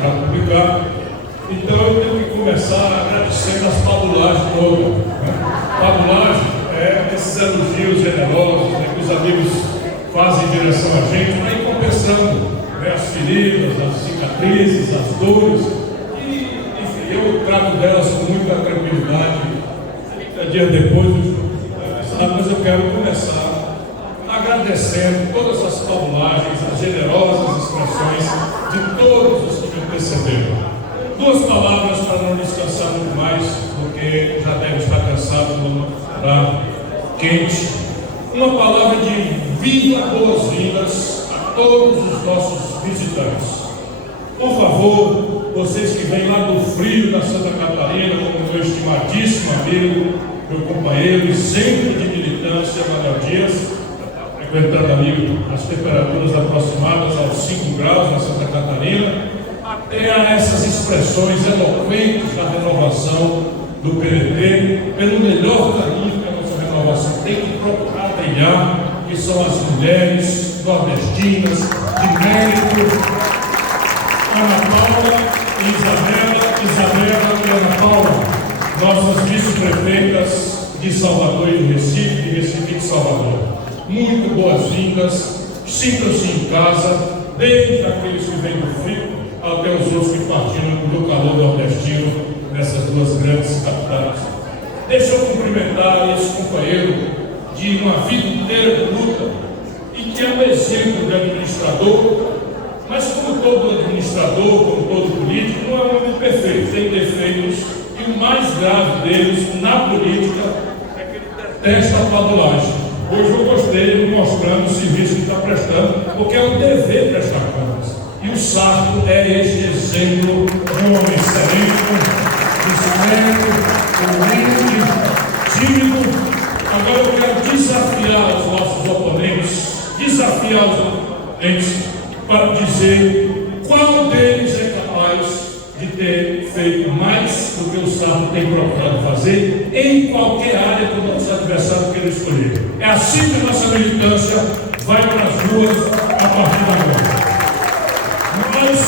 já publicado. Então eu tenho que começar agradecendo as fabulagens todas. Fabulagem é esses elogios generosos, que os amigos fazem em direção a gente, vai compensando as feridas, as cicatrizes, as dores. E, enfim, eu trato delas com muita tranquilidade. 30 dias depois, mas eu quero começar agradecendo todas as fabulagens, as generosas expressões de todos os que me antecederam. Duas palavras para não descansar muito mais, porque já deve estar cansado no horário quente. Uma palavra de viva boas-vindas a todos os nossos visitantes. Por favor, vocês que vêm lá do frio da Santa Catarina, como meu estimadíssimo amigo, meu companheiro e sempre de militância, Manuel Dias, frequentando ali as temperaturas aproximadas aos 5 graus na Santa Catarina, até a essas expressões eloquentes da renovação do PDT, pelo melhor caminho que a nossa renovação tem que procurar brilhar, que são as mulheres nordestinas, de mérito, Ana Paula e Isabela e Ana Paula, nossas vice-prefeitas de Salvador e de Recife e de Salvador. Muito boas-vindas, sintam-se em casa, desde aqueles que vêm do frio até os outros que partiram do calor nordestino nessas duas grandes capitais. Deixa eu cumprimentar esse companheiro de uma vida inteira de luta e que é um exemplo de administrador, mas como todo administrador, como todo político, não é um homem perfeito, tem defeitos, e o mais grave deles na política é que ele detesta a fabulagem. Hoje eu gostei de mostrando o serviço que está prestando, porque é um dever prestar contas. E o Sarto é este exemplo de um homem sereno, discreto, humilde, tímido. Agora eu quero desafiar os nossos oponentes, para dizer qual deles é capaz de ter feito mais do que o Sarto tem procurado fazer em qualquer área que o nosso adversário queira escolher. É assim que a nossa militância vai para as ruas a partir de agora. Nós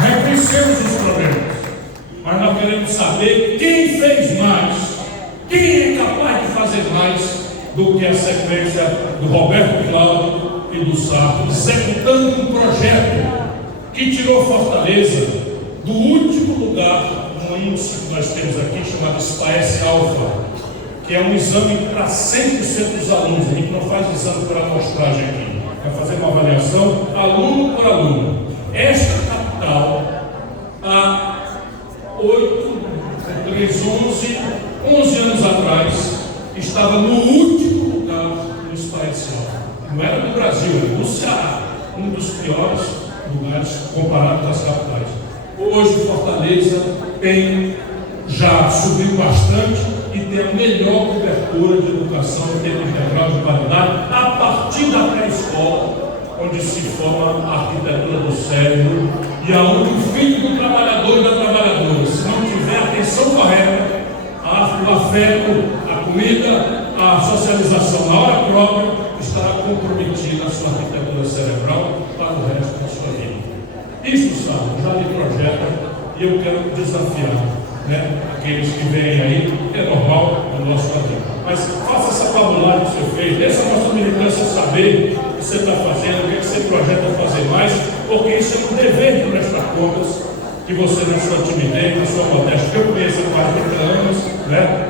reconhecemos os problemas, mas nós queremos saber quem fez mais, quem é capaz de fazer mais do que a sequência do Roberto Cláudio e do Sarto, executando um projeto que tirou Fortaleza do último lugar no índice que nós temos aqui, chamado SPAES Alpha, que é um exame para 100% dos alunos. A gente não faz exame por amostragem aqui, vai fazer uma avaliação aluno por aluno. Esta capital, há 11 anos atrás, estava no último lugar do SPAES Alpha. Não era do Brasil, era do Ceará, um dos piores lugares comparados às capitais. Hoje Fortaleza já subiu bastante e tem a melhor cobertura de educação em tempo integral de qualidade a partir da pré-escola, onde se forma a arquitetura do cérebro e aonde o filho do trabalhador e da trabalhadora, se não tiver a atenção correta, o afeto, a comida, a socialização na hora própria, estará comprometida a sua arquitetura cerebral para o resto da sua vida. Isso, sabe, já lhe projeta e eu quero desafiar aqueles que vêm aí, é normal no nosso caminho. Mas faça essa fabulagem que você fez, deixa a nossa militância saber o que você está fazendo, o que você projeta fazer mais, porque isso é um dever de prestar contas, que você, na sua timidez, na sua modéstia, que eu conheço há 40 anos,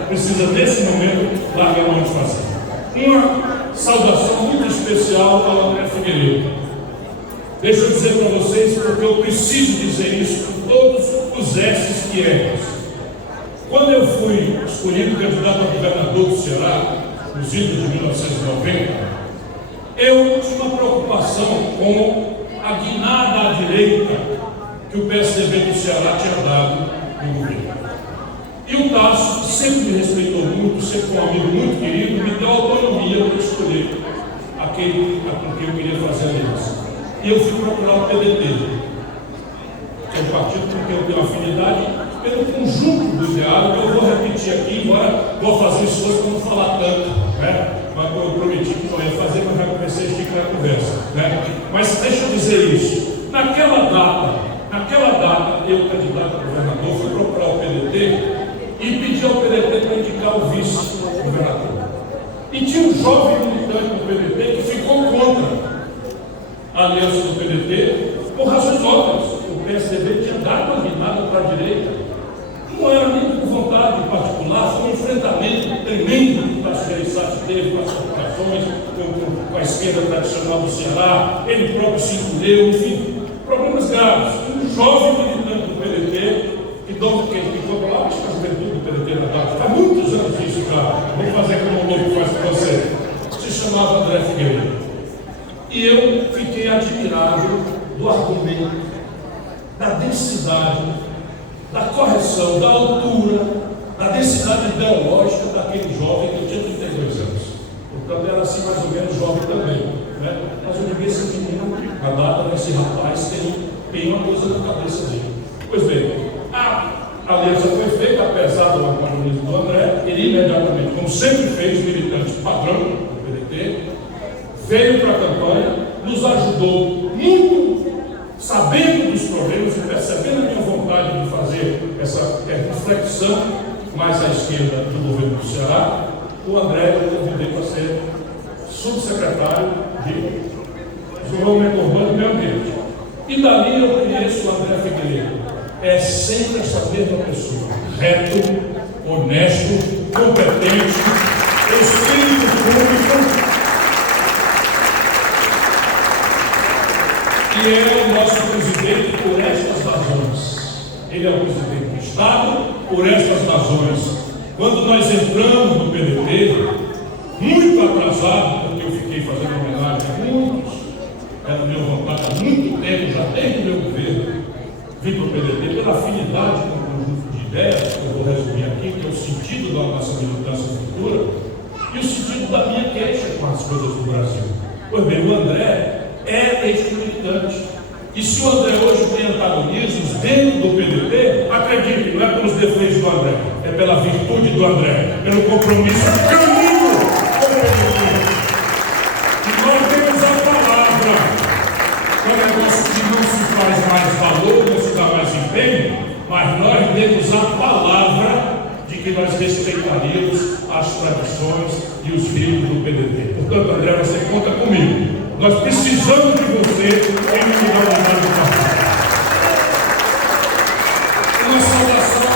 precisa nesse momento largar a mão de fazer. Uma saudação muito especial ao André Figueiredo. Deixa eu dizer para vocês, porque eu preciso dizer isso com todos os S's que erram. Quando eu fui escolhido candidato a governador do Ceará, nos idos de 1990, eu tinha uma preocupação com a guinada à direita que o PSDB do Ceará tinha dado no governo. E o Tasso sempre me respeitou muito, sempre foi um amigo muito querido, me deu autonomia para escolher aquele com quem eu queria fazer aliança. E eu fui procurar o PDT, que é o partido com quem eu tenho afinidade, pelo conjunto do ideário, que eu vou repetir aqui, embora vou fazer esforço para não falar tanto, mas eu prometi que não ia fazer, mas já comecei a esticar a conversa. Mas deixa eu dizer isso, naquela data, Tinha um jovem militante do PDT que ficou contra a aliança do PDT por razões óbvias. O PSDB tinha dado uma guinada para a direita. Não era nem por vontade particular, foi um enfrentamento tremendo que o Tasso Gereissati teve com as corporações, com a esquerda tradicional do Ceará. Ele próprio se encolheu, enfim, problemas graves. Um jovem militante do PDT que controlava a juventude do PDT na data. Há muitos anos isso, cara. Vou fazer como o louco faz com você. Se chamava André Figueiredo. E eu fiquei admirado do argumento, da densidade, da correção, da altura, da densidade ideológica daquele jovem que eu tinha 32 anos. Portanto, era assim mais ou menos jovem também. Né? Mas eu liguei esse menino, a data desse rapaz tem uma coisa na cabeça dele. Pois bem, a aliança foi feita, apesar do antagonismo do André, ele imediatamente, como sempre fez, militante padrão do PDT, veio para a campanha, nos ajudou muito, sabendo dos problemas e percebendo a minha vontade de fazer essa reflexão mais à esquerda do governo do Ceará. O André eu convidei para ser subsecretário de Desenvolvimento Urbano e Meio Ambiente. E dali eu conheço o André Figueiredo. É sempre essa mesma pessoa, reto, honesto, competente, espírito público. E é o nosso presidente por estas razões. Ele é o presidente do Estado por estas razões. Quando nós entramos no PDT, muito atrasado, porque eu fiquei fazendo homenagem a muitos, era minha vontade há muito tempo, já desde o meu governo, vim para o PDT pela afinidade com um conjunto de ideias, que eu vou resumir aqui, que é o sentido da nossa militância futura e o sentido da minha queixa com as coisas do Brasil. Pois bem, o André é este militante. E se o André hoje tem antagonismos dentro do PDT, acredite, não é pelos defeitos do André, é pela virtude do André, pelo compromisso caminho com o PDT. E nós temos a palavra, que é um negócio que não se faz mais valor, não se dá mais empenho, mas nós temos a palavra de que nós respeitaríamos as tradições e os ritos do PDT. Portanto, André, você conta comigo. Nós precisamos de você em unidade do partido. Uma saudação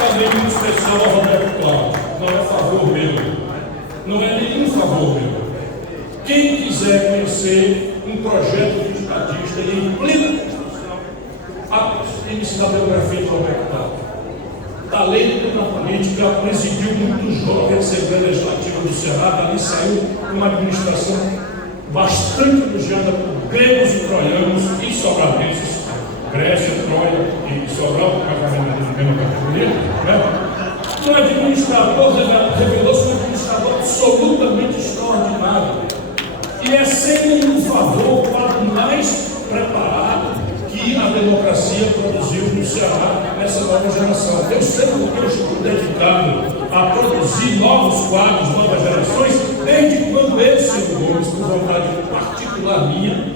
também muito especial ao Roberto Cláudio. Não é favor meu. Não é nenhum favor meu. Quem quiser conhecer um projeto de estadista em plena construção, tem-se na biografia de Roberto Cláudio. Talento na política, presidiu muito jovem a Assembleia Legislativa do Ceará, dali saiu uma administração bastante elogiada por gregos e troianos e sobralenses, Grécia, Troia e Sobral, na mesma categoria, né? Um administrador revelou-se um administrador absolutamente extraordinário. E é sem nenhum favor para o mais preparado que a democracia produziu no Ceará nessa nova geração. Eu sei porque eu estou dedicado a produzir novos quadros, novas gerações, desde quando eu, Ciro Gomes, por vontade particular minha,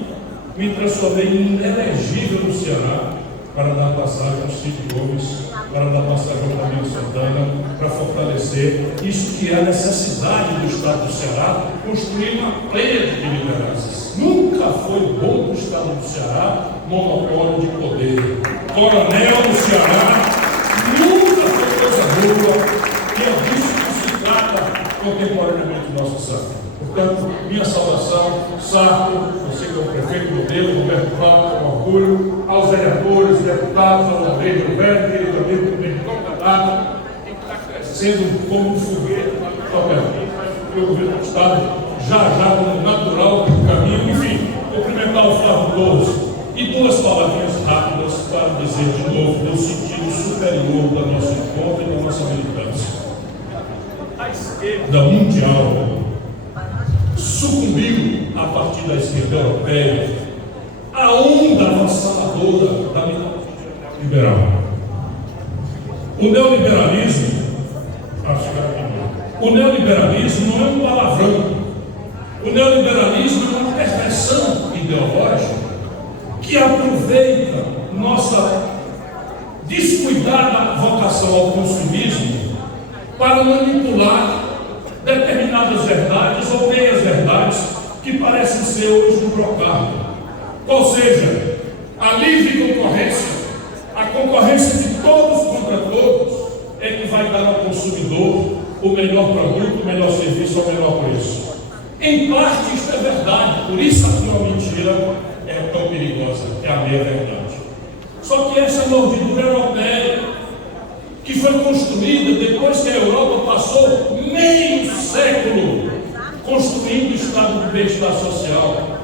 me transformei em elegível no Ceará para dar passagem ao Ciro Gomes, para dar passagem ao Camilo Santana, para fortalecer isso que é a necessidade do Estado do Ceará, construir uma pleia de lideranças. Nunca foi bom do Estado do Ceará monopólio de poder. Coronel do Ceará nunca foi coisa boa, e é disso que se trata contemporaneamente do nosso Estado. Portanto, minha saudação, Sarto, você que é o prefeito modelo, Roberto Cláudio, com orgulho, aos vereadores, deputados, ao André do Velho, querido amigo, também candidato, que está crescendo como um foguete na porque o governo do Estado já como natural do caminho. Enfim, cumprimentar o Flávio Torres e duas palavrinhas rápidas para dizer de novo do sentido superior da nossa encontro e da nossa militância. A esquerda mundial sucumbiu a partir da esquerda europeia a onda avassaladora da liberal. O neoliberalismo, não é um palavrão. O neoliberalismo é uma perversão ideológica que aproveita nossa descuidada vocação ao consumismo para manipular determinados determinadas verdades ou meias-verdades que parecem ser hoje um brocardo. Ou seja, a livre concorrência, a concorrência de todos contra todos, é que vai dar ao consumidor o melhor produto, o melhor serviço ao melhor preço. Em parte isso é verdade, por isso a tua mentira é tão perigosa, é a meia-verdade. Só que essa mordidura europeia, que foi construída depois que a Europa passou meio século construindo o estado de bem-estar social,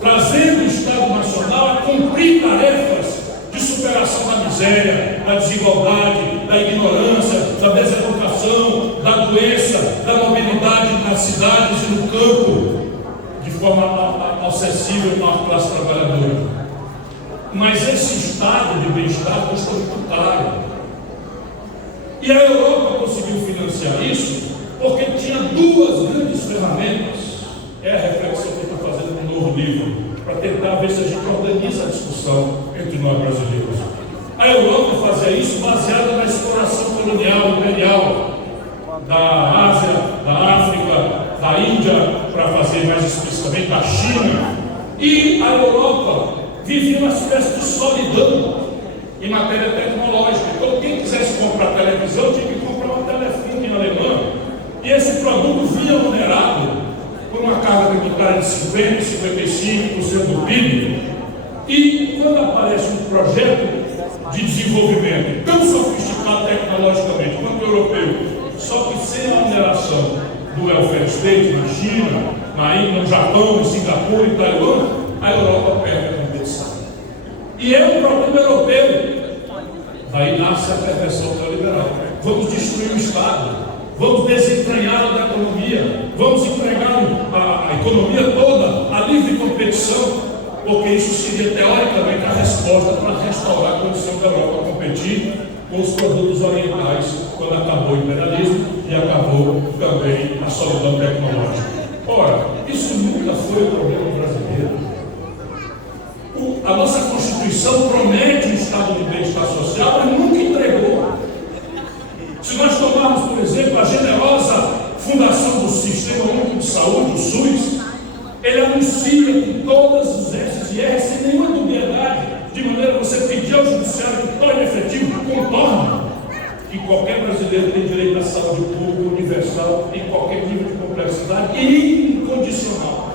trazendo o Estado Nacional a cumprir tarefas de superação da miséria, da desigualdade, da ignorância, da deseducação, da doença, da mobilidade nas cidades e no campo, de forma acessível para a classe trabalhadora. Mas esse estado de bem-estar custou muito caro. E a Europa conseguiu financiar isso porque tinha duas grandes ferramentas. É a reflexão que eu estou fazendo no novo livro, para tentar ver se a gente organiza a discussão entre nós brasileiros. A Europa fazia isso baseada na exploração colonial, imperial, da Ásia, da África, da Índia, para fazer mais especificamente da China. E a Europa vivia uma espécie de solidão em matéria tecnológica. Então, quem quisesse comprar televisão tinha que comprar uma Telefunk alemã. E esse produto vinha onerado por uma carga tributária de 50%, 55% do PIB. E quando aparece um projeto de desenvolvimento tão sofisticado tecnologicamente quanto o europeu, só que sem a oneração do welfare state na China, na Índia, no Japão, em Singapura e Taiwan, a Europa perde a competição. E é um problema europeu. Daí nasce a perversão neoliberal. Vamos destruir o Estado. Vamos desentranhá-lo da economia, vamos entregar a economia toda à livre competição, porque isso seria teoricamente a resposta para restaurar a condição da Europa competir com os produtos orientais, quando acabou o imperialismo e acabou também a solidão tecnológica. Ora, isso nunca foi o problema brasileiro. A nossa Constituição promete um estado de bem-estar social, mas nunca entregou. Se nós tomarmos, por exemplo, a generosa fundação do Sistema Único de Saúde, o SUS, ele anuncia que todas os S e R, sem nenhuma dubiedade, de maneira que você pedir ao Judiciário que torne efetivo, contorne que qualquer brasileiro tem direito à saúde pública, universal, em qualquer nível de complexidade e incondicional.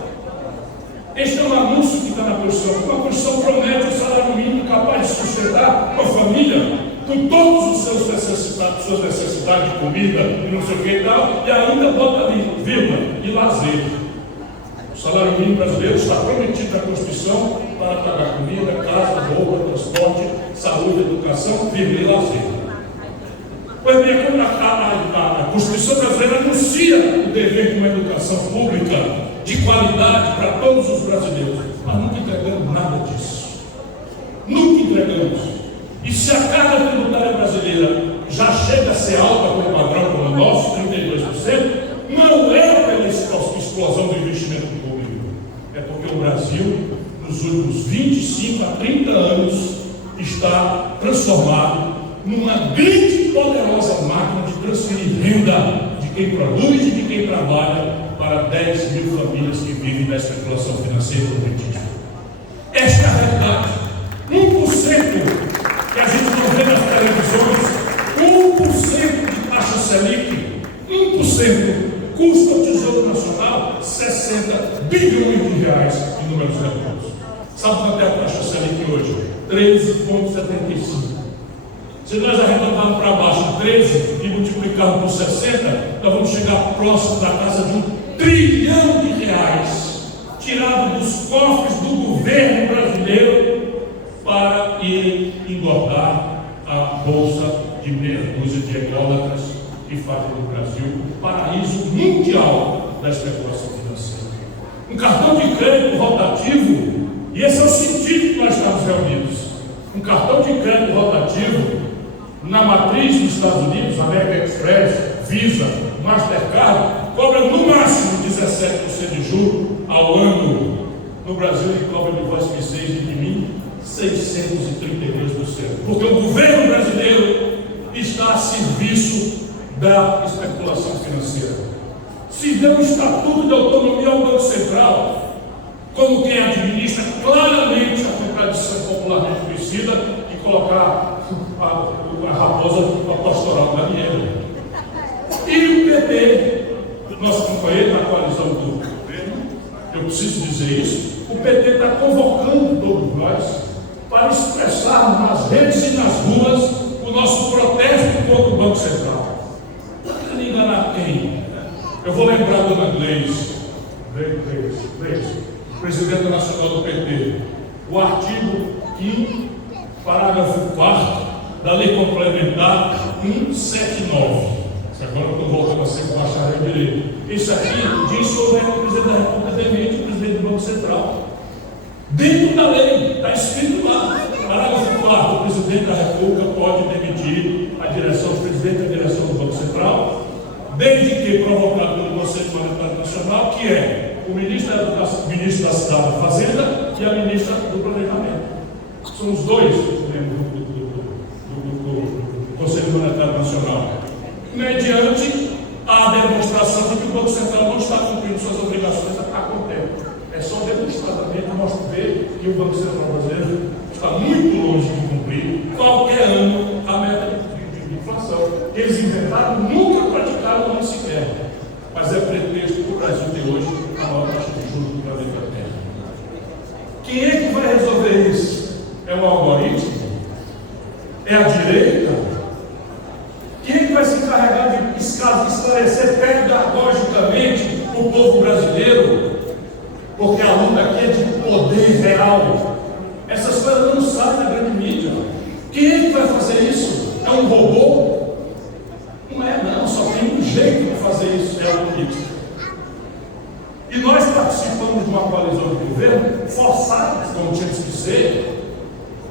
Este é um anúncio que está na Constituição. A Constituição promete um salário mínimo capaz de sustentar uma família com todos os suas necessidades de comida e não sei o que e tal, e ainda bota ali, vírgula, e lazer. O salário mínimo brasileiro está prometido na Constituição para pagar comida, casa, roupa, transporte, saúde, educação, vírgula e lazer. Pois bem, quando a Constituição brasileira anuncia o dever de uma educação pública de qualidade para todos os brasileiros, mas nunca entregamos nada disso. Nunca entregamos. E se a carga tributária brasileira já chega a ser alta com o padrão como o nosso, 32%, não é pela explosão do investimento público. É porque o Brasil, nos últimos 25 a 30 anos, está transformado numa grande e poderosa máquina de transferir renda de quem produz e de quem trabalha para 10 mil famílias que vivem da especulação financeira do rentismo. Esta é a realidade. 1% que a gente não vê nas televisões, 1% de taxa Selic, 1% custa o Tesouro Nacional 60 bilhões de reais em números redondos. Sabe quanto é a taxa Selic hoje? 13,75. Se nós arredondarmos para baixo 13 e multiplicarmos por 60, nós vamos chegar próximo da casa de 1 trilhão de reais, tirado dos cofres do governo brasileiro para ir engordar a bolsa de meia dúzia de ególatras que fazem do Brasil um paraíso mundial da especulação financeira. Um cartão de crédito rotativo, e esse é o sentido que nós estamos reunidos. Um cartão de crédito rotativo na matriz dos Estados Unidos, American Express, Visa, Mastercard, cobra no máximo 17% de juros ao ano. No Brasil ele cobra de vocês e de mim 632%, porque o governo brasileiro está a serviço da especulação financeira. Se se deu um estatuto de autonomia ao Banco Central, como quem administra claramente a contradição popularmente conhecida e colocar a raposa para pastorar o galinheiro. E o PT, nosso companheiro na coalizão do governo, eu preciso dizer isso, o PT está convocando todos nós para expressarmos nas redes e nas ruas o nosso protesto contra o Banco Central. Não quero enganar quem? Eu vou lembrar a dona Gleisi, presidenta nacional do PT, o artigo 5º, parágrafo 4º da Lei Complementar 179. Agora eu estou voltando a ser bacharel em direito. Isso aqui diz sobre o presidente da República demite o presidente do Banco Central. Dentro da lei, está escrito lá, parágrafo 4º, o presidente da República pode demitir a direção, o presidente da direção do Banco Central, desde que provocado pelo Conselho Monetário Nacional, que é o ministro da Cidade da Fazenda e a ministra do Planejamento. São os dois membros do Conselho Monetário Nacional. Mediante a demonstração de que o Banco Central não está cumprindo suas obrigações a com tempo. É só demonstradamente mostrar que o Banco Central brasileiro está muito longe de cumprir qualquer ano a meta de inflação. Eles inventaram, nunca praticaram nem sequer. Mas é pretexto para o Brasil ter hoje a maior taxa de juros do planeta Terra. Quem é que vai resolver isso? É o algoritmo? É a direita? Quem é que vai se encarregar de esclarecer pedagogicamente o povo brasileiro? Porque a luta aqui é de poder real. Essas coisas não sabem na grande mídia. Quem é que vai fazer isso? É um robô? Não é, não. Só tem um jeito de fazer isso, é a política. E nós participamos de uma coalizão de governo forçada, como tínhamos que ser,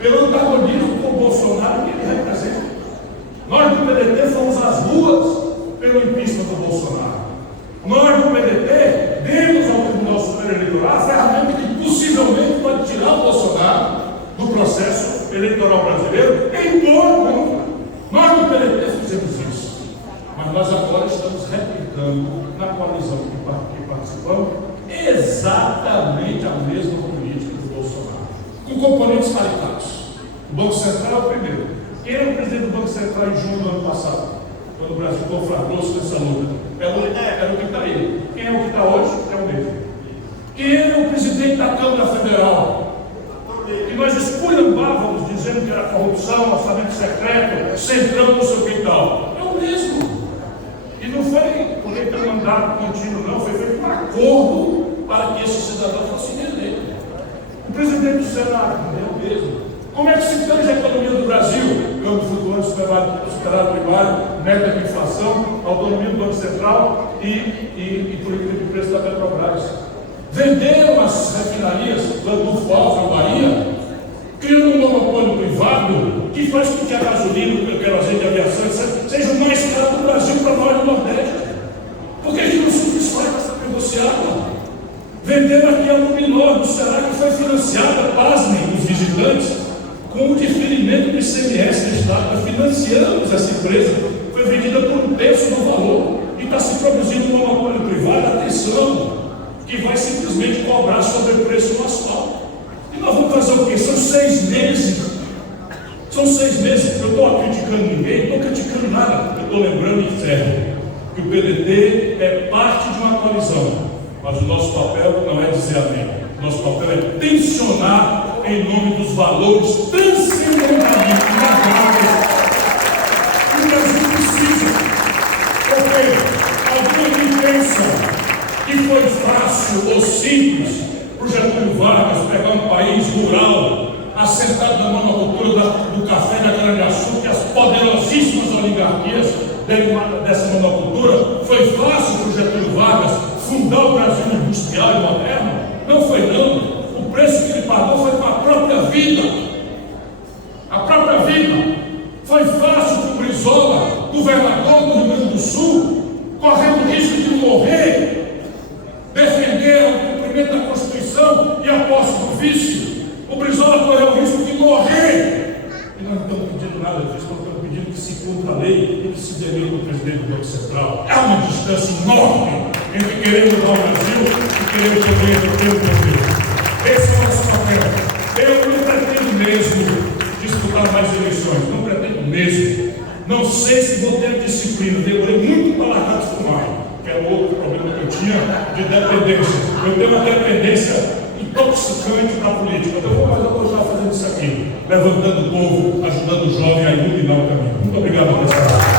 pelo antagonismo com o Bolsonaro que ele representa. Nós do PDT fomos às ruas pelo impeachment do Bolsonaro. Nós do PDT demos ao Tribunal Superior Eleitoral a ferramenta que possivelmente pode tirar o Bolsonaro do processo eleitoral brasileiro em boa conta. Nós do PDT fizemos isso. Mas nós agora estamos replicando na coalizão que participamos exatamente a mesma política do Bolsonaro, com componentes caricatos. O Banco Central é o primeiro. Quem era o presidente do Banco Central em junho do ano passado, quando o Brasil conflagrou-se nessa luta? Era o que está aí. Quem é o que está hoje? É o mesmo. Quem era o presidente da Câmara Federal? E nós esculhambávamos dizendo que era corrupção, orçamento secreto, centrão, não sei o que e tal. É o mesmo. E não foi por ele ter mandato contínuo, não. Foi feito um acordo para que esse cidadão fosse eleito. O presidente do Senado é o mesmo. Como é que se tange a economia do Brasil? Câmbio flutuante, superávit primário, meta de inflação, autonomia do Banco Central e política de preço da Petrobras. Venderam as refinarias do Alfa, na Bahia, criando um monopólio privado que faz com que a gasolina, o querosene de aviação, seja o mais caro do Brasil para nós do Nordeste. Por que a gente não subscreve essa negociada? Venderam aqui a Luminor, do Ceará, que foi financiada, pasmem os visitantes, com o diferimento do ICMS do Estado. Nós financiamos essa empresa, foi vendida por um terço do valor e está se produzindo um monopólio privado, atenção, que vai simplesmente cobrar sobre o preço do asfalto. E nós vamos fazer o quê? São 6 meses. São 6 meses. Eu estou criticando ninguém, não estou criticando nada. Eu estou lembrando e encerro que o PDT é parte de uma coalizão, mas o nosso papel não é dizer amém. Nosso papel é tensionar em nome dos valores transcendentalmente inabaláveis que o Brasil precisa. Porque alguém pensa que foi fácil ou simples para o Getúlio Vargas pegar um país rural, assentado na monocultura do café e da cana-de-açúcar, as poderosíssimas oligarquias derivadas dessa monocultura. Foi fácil para o Getúlio Vargas fundar o Brasil industrial e moderno? Não foi, não. O preço que ele pagou foi com a própria vida. A própria vida. Foi fácil para o Brizola, governador do Rio Grande do Sul, correndo o risco de morrer, defender o cumprimento da Constituição e a posse do vice. O Brizola correu o risco de morrer. E nós não estamos pedindo nada disso, nós estamos pedindo que se cumpra a lei e que se demita o presidente do Banco Central. É uma distância enorme entre querer mudar o Brasil e querer ter o poder. Esse é o nosso papel. Eu não pretendo mesmo disputar mais eleições, não pretendo mesmo. Não sei se vou ter disciplina, demorei muito para largar de fumar, que é outro problema que eu tinha de dependência. Eu tenho uma dependência intoxicante da política. Então, mas eu estou já fazendo isso aqui, levantando o povo, ajudando o jovem a iluminar o caminho. Muito obrigado por essa